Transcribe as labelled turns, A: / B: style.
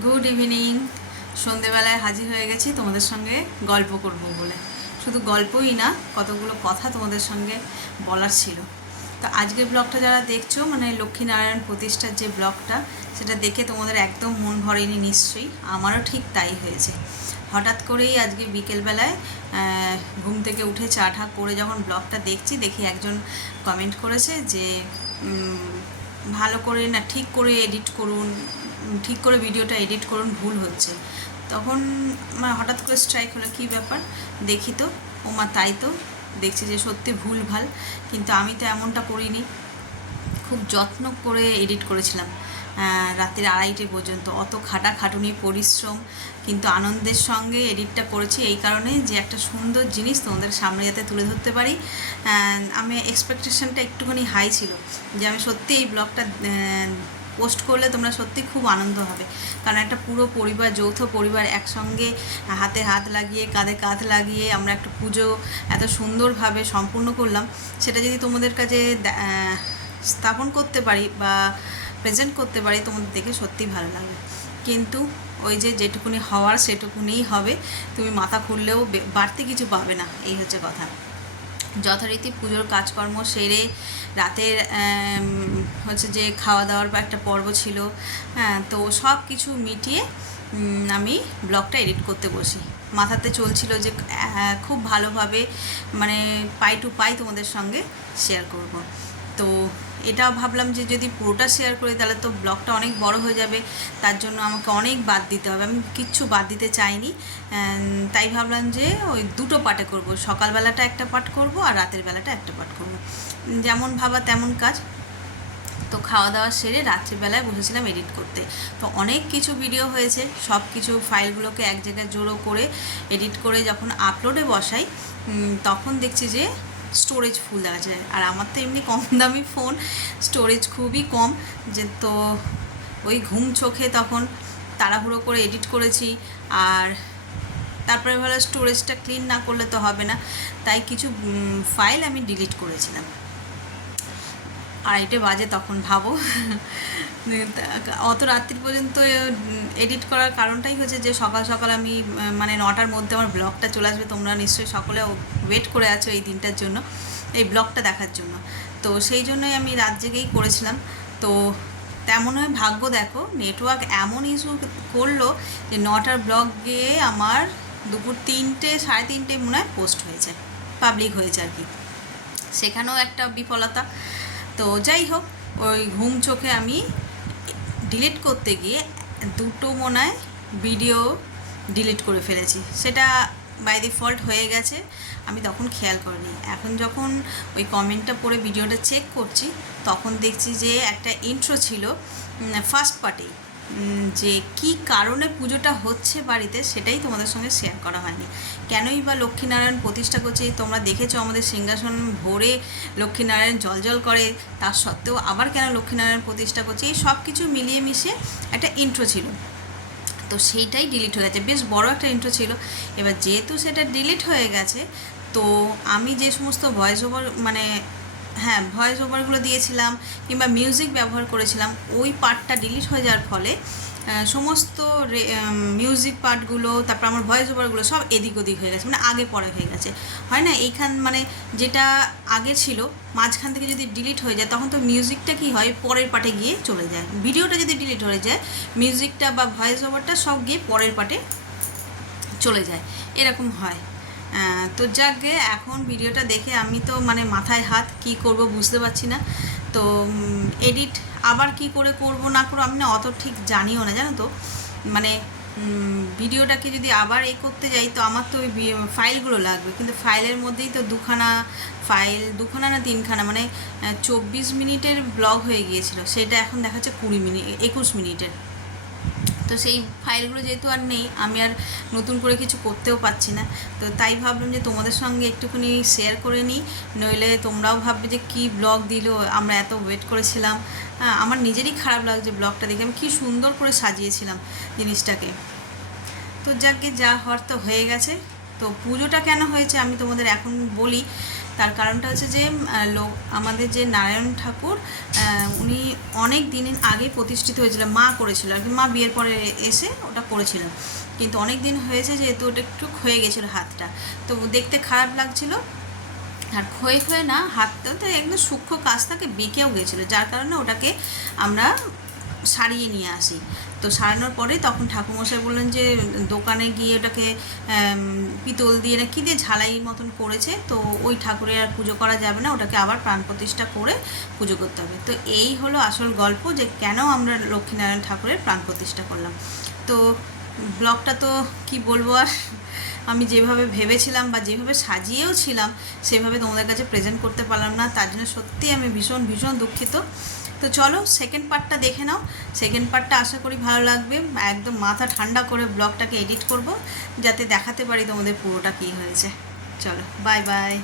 A: Good evening সন্ধেবেলায় হাজির হয়ে গেছি তোমাদের সঙ্গে গল্প করব বলে। শুধু গল্পই না, কতগুলো কথা তোমাদের সঙ্গে বলার ছিল। তো আজকের ব্লগটা যারা দেখছ মানে লক্ষ্মীনারায়ণ প্রতিষ্ঠার যে ব্লগটা, সেটা দেখে তোমাদের একদম মন ভরেনি নিশ্চয়ই। আমারও ঠিক তাই হয়েছে। হঠাৎ করেই আজকে বিকেলবেলায় ঘুম থেকে উঠে চা ঠা করে যখন ব্লগটা দেখছি, দেখি একজন কমেন্ট করেছে যে ভালো করে না, ঠিক করে এডিট করুন ঠিক করে ভিডিওটা এডিট করুন, ভুল হচ্ছে। তখন আমার হঠাৎ করে স্ট্রাইক হলো, কী ব্যাপার? দেখি তো, ও মা তাই তো, দেখছি যে সত্যি ভুল ভালো, কিন্তু আমি তো এমনটা করিনি। খুব যত্ন করে এডিট করেছিলাম। আহ, রাতের আড়াইটে পর্যন্ত। অত খাটা খাটুনি পরিশ্রম কিন্তু আনন্দের সঙ্গে এডিটটা করেছি এই কারণে যে একটা সুন্দর জিনিস তোমাদের সামনে যাতে তুলে ধরতে পারি। আমি এক্সপেকটেশনটা একটুখানি হাই ছিল যে আমি সত্যি এই ব্লগটা পোস্ট করলে তোমরা সত্যি খুব আনন্দ হবে। কারণ একটা পুরো পরিবার যৌথ পরিবার একসঙ্গে হাতে হাত লাগিয়ে কাঁধে কাঁধ লাগিয়ে আমরা একটা পুজো এত সুন্দরভাবে সম্পূর্ণ করলাম। সেটা যদি তোমাদের কাছে স্থাপন করতে পারি বা প্রেজেন্ট করতে পারি, তোমাদের দেখে সত্যি ভালো লাগে কিন্তু ওই যে যেটুকুনি হওয়ার সেটুকুনিই হবে, তুমি মাথা খুললেও বাড়তি কিছু পাবে না, এই হচ্ছে কথা। যথারীতি পুজোর কাজকর্ম সেরে রাতের হচ্ছে যে খাওয়া দাওয়ার বা একটা পর্ব ছিল হ্যাঁ তো সব কিছু মিটিয়ে আমি ব্লগটা এডিট করতে বসি। মাথাতে চলছিল যে খুব ভালোভাবে মানে পাই টু পাই তোমাদের সঙ্গে শেয়ার করব। তো এটাও ভাবলাম যে যদি পুরোটা শেয়ার করি, তাহলে তো ব্লগটা অনেক বড় হয়ে যাবে। তার জন্য আমাকে অনেক বাদ দিতে হবে। আমি কিচ্ছু বাদ দিতে চাইনি। তাই ভাবলাম যে ওই দুটো পার্টে করব। সকালবেলাটা একটা পার্ট করব আর রাতের বেলাটা একটা পার্ট করব। যেমন ভাবা তেমন কাজ। তো খাওয়া দাওয়া সেরে রাত্রিবেলায় বসেছিলাম এডিট করতে। তো অনেক কিছু ভিডিও হয়েছে। সব কিছু ফাইলগুলোকে এক জায়গায় জড়ো করে এডিট করে যখন আপলোডে বসাই তখন দেখছি যে স্টোরেজ ফুল দেখা যায়। আর আমার তো এমনি কম দামি ফোন স্টোরেজ খুবই কম। যে তো ওই ঘুম চোখে তখন তাড়াহুড়ো করে এডিট করেছি। আর তারপরে ভালো স্টোরেজটা ক্লিন না করলে তো হবে না। তাই কিছু ফাইল আমি ডিলিট করেছিলাম। আড়াইটে বাজে তখন ভাবো। অত রাত্রি পর্যন্ত এডিট করার কারণটাই হচ্ছে যে সকাল সকাল আমি মানে নটার মধ্যে আমার ব্লগটা চলে আসবে। তোমরা নিশ্চয়ই সকলে ওয়েট করে আছো এই দিনটার জন্য, এই ব্লগটা দেখার জন্য। তো সেই জন্যই আমি রাত জেগেই করেছিলাম। তো তেমন হয় ভাগ্য দেখো নেটওয়ার্ক এমন ইস্যু করল যে নটার ব্লগ গিয়ে আমার দুপুর তিনটে, সাড়ে তিনটে মনে হয় পোস্ট হয়েছে পাবলিক হয়েছে আর কি। সেখানেও একটা বিফলতা। তো যাই হোক, ওই ঘুম চোখে আমি ডিলিট করতে গিয়ে দুটো মোনায় ভিডিও ডিলিট করে ফেলেছি। সেটা বাই ডিফল্ট হয়ে গেছে, আমি তখন খেয়াল করিনি। এখন যখন ওই কমেন্টটা পড়ে ভিডিওটা চেক করছি, তখন দেখছি যে একটা ইন্ট্রো ছিল ফার্স্ট পার্টেই যে কি কারণে পুজোটা হচ্ছে বাড়িতে সেটাই তোমাদের সঙ্গে শেয়ার করা হয়নি। কেনই বা লক্ষ্মীনারায়ণ প্রতিষ্ঠা করছে তোমরা দেখেছ আমাদের সিংহাসন ভরে লক্ষ্মীনারায়ণ জলজল করে, তার সত্ত্বেও আবার কেন লক্ষ্মীনারায়ণ প্রতিষ্ঠা করছে? এই সব কিছু মিলিয়ে মিশিয়ে একটা ইন্ট্রো ছিল। তো সেইটাই ডিলিট হয়ে গেছে। বেশ বড় একটা ইন্ট্রো ছিল। এবার যেহেতু সেটা ডিলিট হয়ে গেছে, তো আমি যে সমস্ত ভয়েস ওভার মানে হ্যাঁ ভয়েস ওভারগুলো দিয়েছিলাম কিংবা মিউজিক ব্যবহার করেছিলাম, ওই পার্টটা ডিলিট হয়ে যাওয়ার ফলে সমস্ত মিউজিক পার্টগুলো তারপর আমার ভয়েস ওভারগুলো সব এদিক ওদিক হয়ে গেছে মানে আগে পরে হয়ে গেছে। হয় না? এইখান মানে যেটা আগে ছিল, মাঝখান থেকে যদি ডিলিট হয়ে যায়, তখন তো মিউজিকটা কি হয়? পরের পার্টে গিয়ে চলে যায়। ভিডিওটা যদি ডিলিট হয়ে যায় মিউজিকটা বা ভয়েস ওভারটা সব গিয়ে পরের পার্টে চলে যায়। এরকম হয়। তো যাক এখন ভিডিওটা দেখে আমি তো মানে মাথায় হাত কি করব বুঝতে পারছি না। তো এডিট আবার কি করে করব না করব আমি না অত ঠিক জানিও না, জানো তো? মানে ভিডিওটাকে যদি আবার এ করতে যাই, তো আমার তো ওই ফাইলগুলো লাগবে। কিন্তু ফাইলের মধ্যেই তো দুখানা ফাইল, দুখানা না তিনখানা মানে চব্বিশ মিনিটের ব্লগ হয়ে গিয়েছিল। সেটা এখন দেখাচ্ছে কুড়ি মিনিট একুশ মিনিটের। তো সেই ফাইলগুলো যেহেতু আর নেই, আমি আর নতুন করে কিছু করতেও পারছি না। তো তাই ভাবলাম যে তোমাদের সঙ্গে একটুখানি শেয়ার করে নিই, নইলে তোমরাও ভাববে যে কী ব্লগ দিল, আমরা এত ওয়েট করেছিলাম। আমার নিজেরই খারাপ লাগছে ব্লগটা দেখে, আমি কী সুন্দর করে সাজিয়েছিলাম জিনিসটাকে। তো যাকে যা হওয়ার তো হয়ে গেছে। তো পুজোটা কেন হয়েছে আমি তোমাদের এখন বলি। তার কারণটা হচ্ছে যে লোক, আমাদের যে নারায়ণ ঠাকুর উনি অনেক দিন আগে প্রতিষ্ঠিত হয়েছিল। মা করেছিল আর কি। মা বিয়ের পরে এসে ওটা করেছিল। কিন্তু অনেক দিন হয়েছে যেহেতু ওটা একটু ক্ষয়ে গেছিল হাতটা। তো দেখতে খারাপ লাগছিল। আর ক্ষয়ে ক্ষয়ে না, হাতটা তো একদম সূক্ষ্ম কাজ থাকে বেঁকেও গেছিল। যার কারণে ওটাকে আমরা সারিয়ে নিয়ে আসি। তো সারানোর পরে তখন ঠাকুরমশাই বললেন যে, দোকানে গিয়ে ওটাকে পিতল দিয়ে না কী দিয়ে ঝালাই মতন করেছে, তো ওই ঠাকুরের আর পুজো করা যাবে না, ওটাকে আবার প্রাণ প্রতিষ্ঠা করে পুজো করতে হবে। তো এই হলো আসল গল্প যে কেন আমরা লক্ষ্মীনারায়ণ ঠাকুরের প্রাণ প্রতিষ্ঠা করলাম। তো ব্লগটা তো কি বলব আর, আমি যেভাবে ভেবেছিলাম বা যেভাবে সাজিয়েও ছিলাম, সেভাবে তোমাদের কাছে প্রেজেন্ট করতে পারলাম না, তার জন্য সত্যি আমি ভীষণ ভীষণ দুঃখিত। তো চলো সেকেন্ড পার্টটা দেখে নাও। সেকেন্ড পার্টটা আশা করি ভালো লাগবে। একদম মাথা ঠান্ডা করে ব্লগটাকে এডিট করব, যাতে দেখাতে পারি তোমাদের পুরোটা কী হয়েছে। চলো বাই বাই